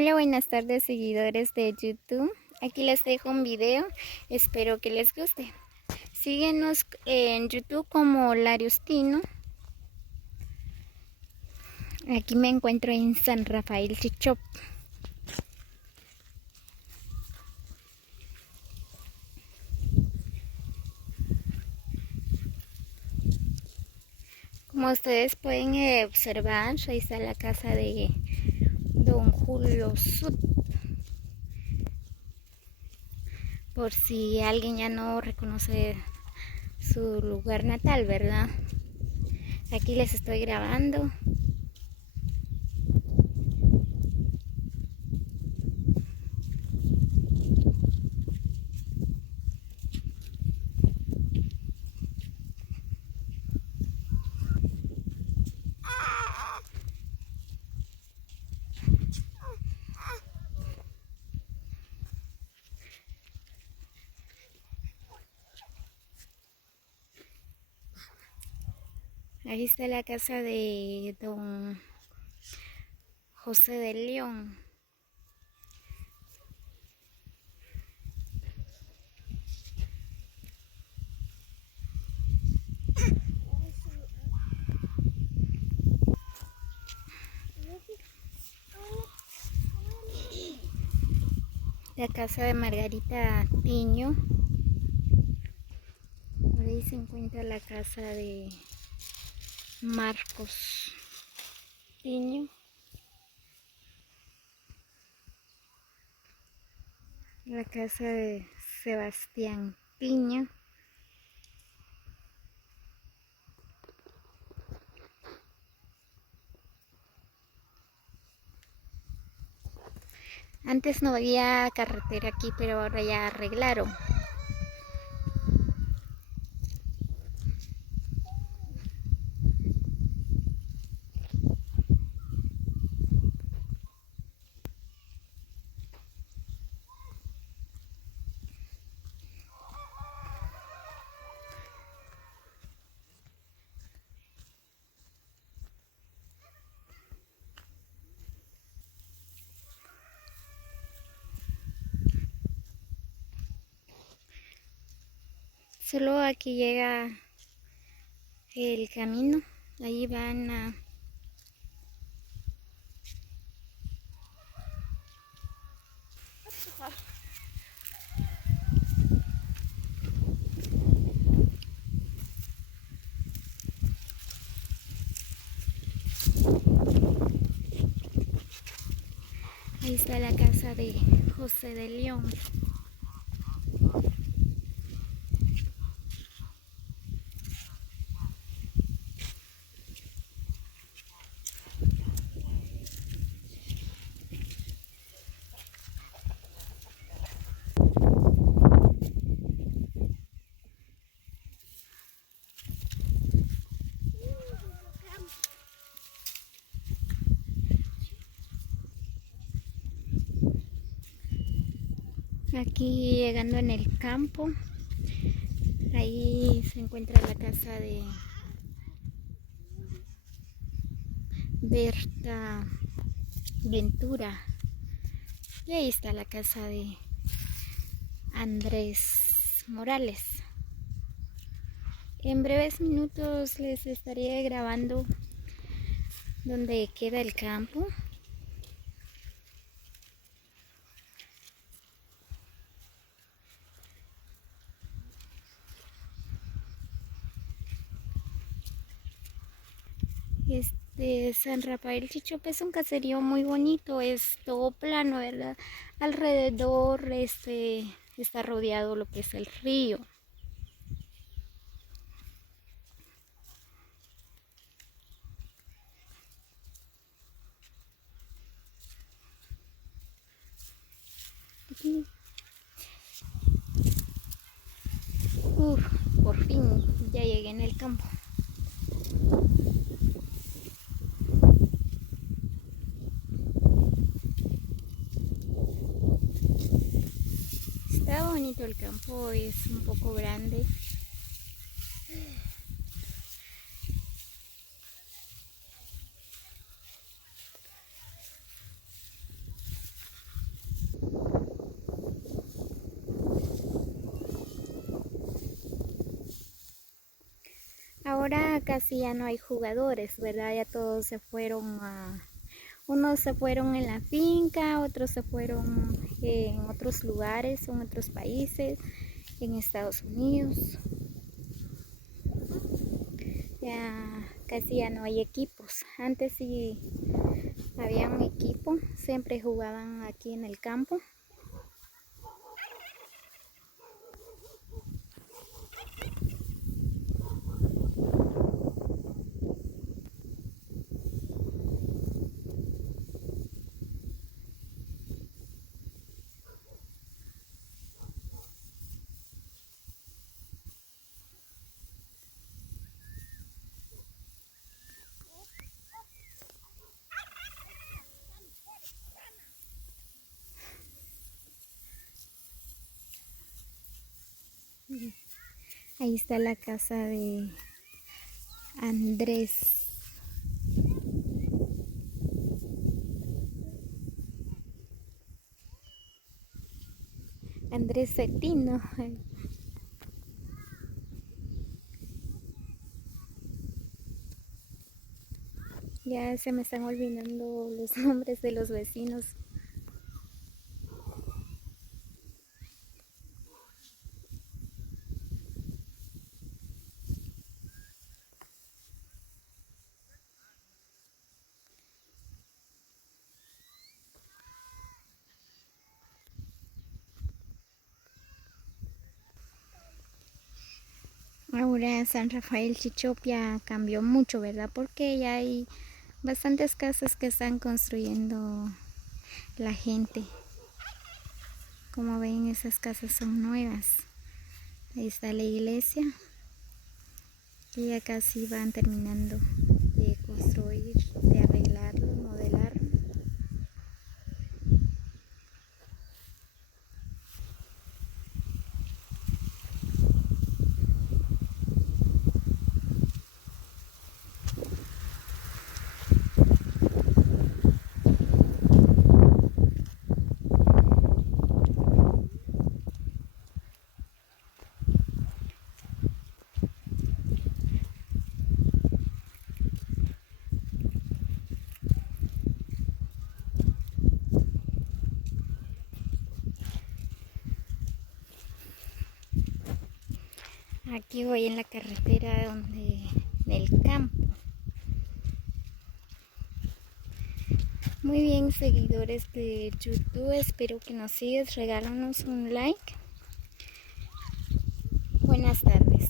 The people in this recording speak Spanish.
Hola, buenas tardes seguidores de YouTube. Aquí les dejo un video, espero que les guste. Síguenos en YouTube como Lariustino. Aquí me encuentro en San Rafael Chichop. Como ustedes pueden observar, ahí está la casa de Don Julio Sud. Por si alguien ya no reconoce su lugar natal, ¿verdad? Aquí les estoy grabando. Ahí está la casa de Don José de León. La casa de Margarita Tiño. Por ahí se encuentra la casa de Marcos Tiño. La casa de Sebastián Piño. Antes no había carretera aquí, pero ahora ya arreglaron. Solo aquí llega el camino. Ahí van a... Ahí está la casa de José de León. Aquí llegando en el campo, ahí se encuentra la casa de Berta Ventura. Y ahí está la casa de Andrés Morales. En breves minutos les estaré grabando donde queda el campo. San Rafael Chichope es un caserío muy bonito, es todo plano, ¿verdad? Alrededor está rodeado lo que es el río. Uf, por fin ya llegué en el campo. Está bonito el campo, es un poco grande. ya casi ya no hay jugadores, ¿verdad? Ya todos se fueron unos se fueron en la finca, otros se fueron en otros lugares, en otros países, en Estados Unidos. Ya casi ya no hay equipos. Antes sí había un equipo, siempre jugaban aquí en el campo. Ahí está la casa de Andrés. Andrés Cetino. Ya se me están olvidando los nombres de los vecinos. Ahora San Rafael Chichopia cambió mucho, ¿verdad? Porque ya hay bastantes casas que están construyendo la gente. Como ven, esas casas son nuevas. Ahí está la iglesia. Y ya casi van terminando de construir, de arreglarlo, modelarlo. Aquí voy en la carretera del campo. Muy bien, seguidores de YouTube, espero que nos sigas, regálanos un like. Buenas tardes.